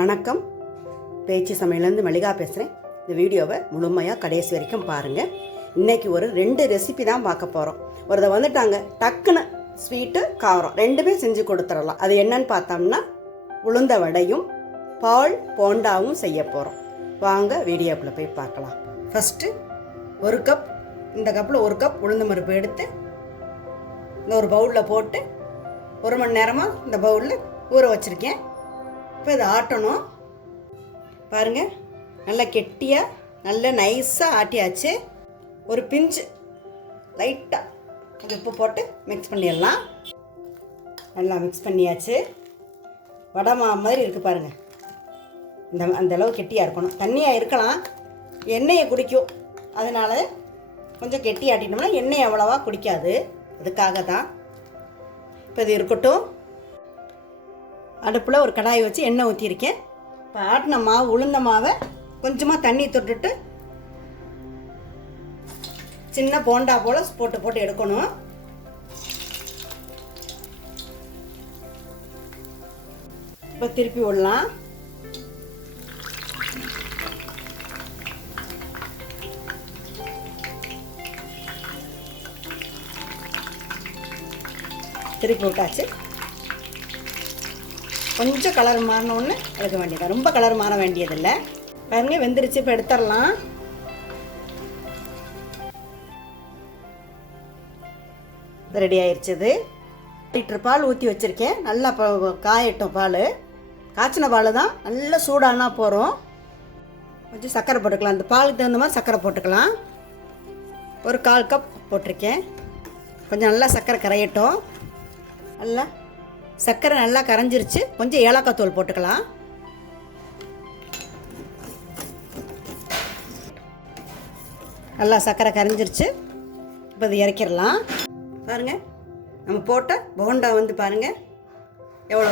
வணக்கம். பேச்சு சமையலேருந்து மல்லிகா பேசுகிறேன். இந்த வீடியோவை முழுமையாக கடைசி வரைக்கும் பாருங்கள். இன்றைக்கி ஒரு 2 ரெசிபி தான் பார்க்க போகிறோம். ஒருதை வந்துட்டாங்க, டக்குன்னு ஸ்வீட்டு காரம் ரெண்டுமே செஞ்சு கொடுத்துடலாம். அது என்னன்னு பார்த்தோம்னா உளுந்த வடையும் பால் போண்டாவும் செய்ய போகிறோம். வாங்க வீடியோக்குள்ளே போய் பார்க்கலாம். ஃபஸ்ட்டு ஒரு கப், இந்த கப்பில் 1 கப் உளுந்த பருப்பு எடுத்து இந்த ஒரு பவுலில் போட்டு 1 மணி நேரமாக இந்த பவுலில் ஊற வச்சுருக்கேன். இப்போ இதை ஆட்டணும். பாருங்கள், நல்லா கெட்டியாக நல்லா நைஸாக ஆட்டியாச்சு. ஒரு பிஞ்சு லைட்டாக அது உப்பு போட்டு மிக்ஸ் பண்ணிடலாம். நல்லா மிக்ஸ் பண்ணியாச்சு. வடை மாவு மாதிரி இருக்குது பாருங்கள். அந்த அளவு கெட்டியாக இருக்கணும். தண்ணியாக இருக்கலாம், எண்ணெயை குடிக்கும். அதனால் கொஞ்சம் கெட்டி ஆட்டிட்டோம்னா எண்ணெய் அவ்வளோவா குடிக்காது. அதுக்காக தான். இப்போ இது இருக்கட்டும். அடுப்பில் ஒரு கடாயை வச்சு எண்ணெய் ஊற்றிருக்கேன். இப்போ ஆட்டின மாவு, உளுந்த மாவை கொஞ்சமாக தண்ணி தொட்டுட்டு சின்ன போண்டா போல் போட்டு எடுக்கணும். இப்போ திருப்பி விடலாம். திருப்பி விட்டாச்சு. கொஞ்சம் கலர் மாறினோன்னு எடுக்க வேண்டியது, ரொம்ப கலர் மாற வேண்டியதில்லை. பாருங்க, வெந்துருச்சு. இப்போ எடுத்துடலாம். ரெடி ஆயிடுச்சுது. லிட்டர் பால் ஊற்றி வச்சுருக்கேன். நல்லா காயட்டும். பால் காய்ச்சின பால் தான், நல்லா சூடானா போகிறோம். கொஞ்சம் சர்க்கரை போட்டுக்கலாம். அந்த பாலுக்கு தகுந்த மாதிரி சர்க்கரை போட்டுக்கலாம். ஒரு 1/4 கப் போட்டிருக்கேன். கொஞ்சம் நல்லா சர்க்கரை கரையட்டும். நல்லா சர்க்கரை நல்லா கரைஞ்சிருச்சு. கொஞ்சம் ஏலக்காய் தூள் போட்டுக்கலாம். நல்லா சர்க்கரை கரைஞ்சிருச்சு. இப்போ இது இறக்கிடலாம். பாருங்கள், நம்ம போட்ட போண்டா வந்து பாருங்கள் எவ்வளோ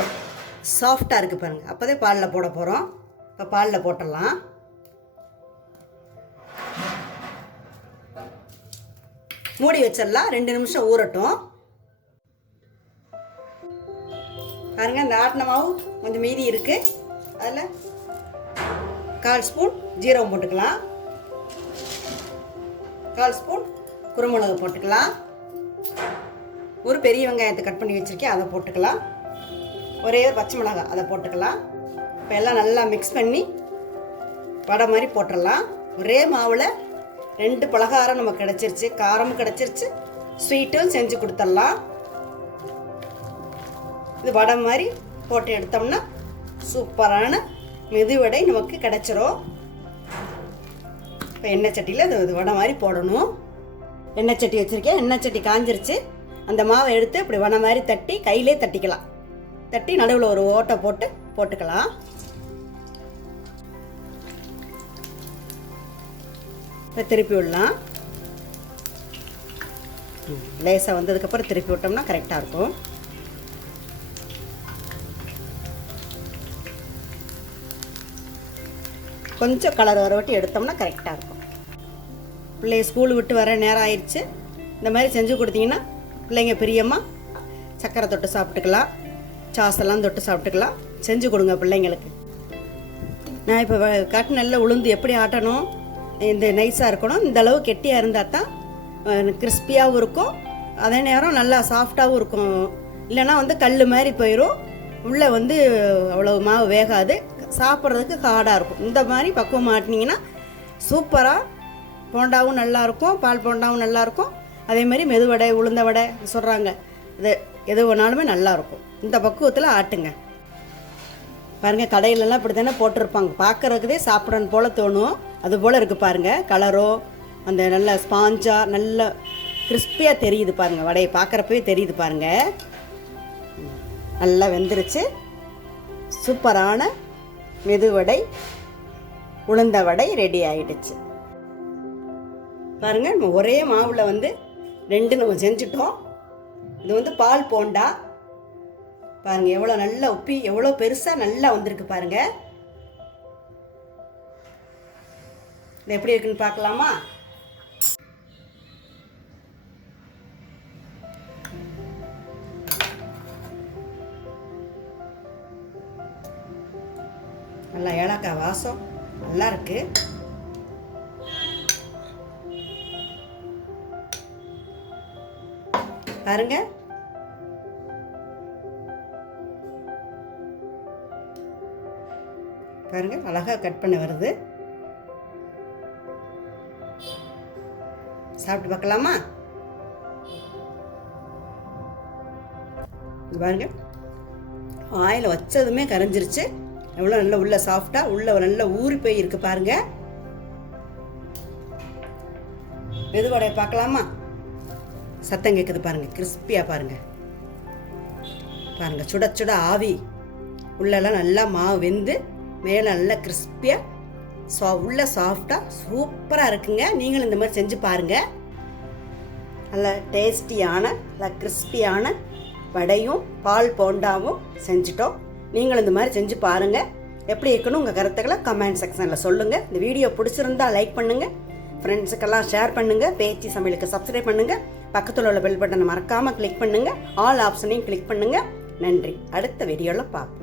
சாஃப்டாக இருக்குது பாருங்கள். அப்போதே பாலில் போட போகிறோம். இப்போ பாலில் போட்டுடலாம். மூடி வச்சிடலாம். 2 நிமிஷம் ஊறட்டும். பாருங்கள், இந்த ஆட்டின மாவு கொஞ்சம் மீதி இருக்குது. அதில் 1/4 ஸ்பூன் ஜீரகம் போட்டுக்கலாம். 1/4 ஸ்பூன் குருமிளகு போட்டுக்கலாம். ஒரு பெரிய வெங்காயத்தை கட் பண்ணி வச்சுருக்கேன், அதை போட்டுக்கலாம். ஒரே பச்சை மிளகாய் அதை போட்டுக்கலாம். இப்போ எல்லாம் நல்லா மிக்ஸ் பண்ணி வடை மாதிரி போட்டுடலாம். ஒரே மாவில் 2 பலகாரம் நமக்கு கிடச்சிருச்சு. காரமும் கிடச்சிருச்சு, ஸ்வீட்டும் செஞ்சு கொடுத்துடலாம். இது வடை மாதிரி போட்டு எடுத்தோம்னா சூப்பரான மெதுவடை நமக்கு கிடச்சிரும். இப்போ எண்ணெய் சட்டியில் இது வடை மாதிரி போடணும். எண்ணெய் சட்டி வச்சுருக்கேன். எண்ணெய் சட்டி காஞ்சிருச்சு. அந்த மாவை எடுத்து இப்படி வடை மாதிரி தட்டி கையிலே தட்டிக்கலாம். தட்டி நடுவில் ஒரு ஓட்டை போட்டுக்கலாம். இப்போ திருப்பி விடலாம். லேசாக வந்ததுக்கப்புறம் திருப்பி விட்டோம்னா கரெக்டாக இருக்கும். கொஞ்சம் கலர் வரவட்டி எடுத்தோம்னா கரெக்டாக இருக்கும். பிள்ளைங்க ஸ்கூல் விட்டு வர நேரம் ஆயிடுச்சு. இந்த மாதிரி செஞ்சு கொடுத்தீங்கன்னா பிள்ளைங்க பிரியமாக சக்கரை தொட்டு சாப்பிட்டுக்கலாம், சாஸெல்லாம் தொட்டு சாப்பிட்டுக்கலாம். செஞ்சு கொடுங்க பிள்ளைங்களுக்கு. நான் இப்போ காட்டு நல்ல உளுந்து எப்படி ஆட்டணும், இந்த நைஸாக இருக்கணும். இந்த அளவு கெட்டியாக இருந்தால் தான் கிறிஸ்பியாகவும் இருக்கும், அதே நேரம் நல்லா சாஃப்டாகவும் இருக்கும். இல்லைன்னா வந்து கல் மாதிரி போயிடும். உள்ளே வந்து அவ்வளோ மாவு வேகாது, சாப்பிட்றதுக்கு ஹார்டாக இருக்கும். இந்த மாதிரி பக்குவம் ஆட்டினீங்கன்னா சூப்பராக போண்டாவும் நல்லாயிருக்கும், பால் போண்டாவும் நல்லாயிருக்கும். அதே மாதிரி மெதுவடை, உளுந்த வடை சொல்கிறாங்க, இது எது வேணாலுமே நல்லாயிருக்கும். இந்த பக்குவத்தில் ஆட்டுங்க. பாருங்கள், கடையிலலாம் இப்படி தானே போட்டிருப்பாங்க. பார்க்குறதுக்கே சாப்பிடணும் போல் தோணும். அது போல் இருக்குது பாருங்கள். கலரோ அந்த நல்ல ஸ்பாஞ்சாக நல்ல கிறிஸ்பியாக தெரியுது பாருங்கள். வடையை பார்க்குறப்பவே தெரியுது பாருங்கள். நல்லா வெந்துருச்சு. சூப்பரான மெதுவடை, உளுந்த வடை ரெடி ஆகிடுச்சு. பாருங்கள், நம்ம ஒரே மாவில் வந்து 2 நம்ம செஞ்சுட்டோம். இது வந்து பால் போண்டா. பாருங்கள் எவ்வளோ நல்லா உப்பி, எவ்வளோ பெருசாக நல்லா வந்திருக்கு பாருங்கள். இது எப்படி இருக்குன்னு பார்க்கலாமா? நல்லா ஏலக்காய் வாசம் நல்லா இருக்கு. பாருங்க, பாருங்க அழகா கட் பண்ண வருது. சாப்பிட்டு பார்க்கலாமா? பாருங்க, ஆயில் வச்சதுமே கரைஞ்சிருச்சு. எவ்வளோ நல்ல உள்ள சாஃப்டாக உள்ள நல்ல ஊறி போய் இருக்கு பாருங்க. மெதுவடையை பார்க்கலாமா? சத்தம் கேட்குது பாருங்க, கிறிஸ்பியாக பாருங்க. பாருங்க, சுட சுட ஆவி உள்ளெல்லாம் நல்லா மாவு வெந்து மேலே நல்லா கிறிஸ்பியாக உள்ள சாஃப்டாக சூப்பராக இருக்குங்க. நீங்களும் இந்த மாதிரி செஞ்சு பாருங்கள். நல்லா டேஸ்டியான நல்லா கிறிஸ்பியான வடையும் பால் போண்டாவும் செஞ்சுட்டோம். நீங்களும் இந்த மாதிரி செஞ்சு பாருங்கள். எப்படி இருக்குன்னு உங்கள் கருத்துக்களை கமெண்ட் செக்ஷனில் சொல்லுங்கள். இந்த வீடியோ பிடிச்சிருந்தா லைக் பண்ணுங்கள், ஃப்ரெண்ட்ஸுக்கெல்லாம் ஷேர் பண்ணுங்கள், பேச்சு சமையலுக்கு சப்ஸ்கிரைப் பண்ணுங்கள், பக்கத்தில் உள்ள பெல் பட்டனை மறக்காமல் கிளிக் பண்ணுங்கள், ஆல் ஆப்ஷனையும் கிளிக் பண்ணுங்கள். நன்றி. அடுத்த வீடியோவில் பார்ப்போம்.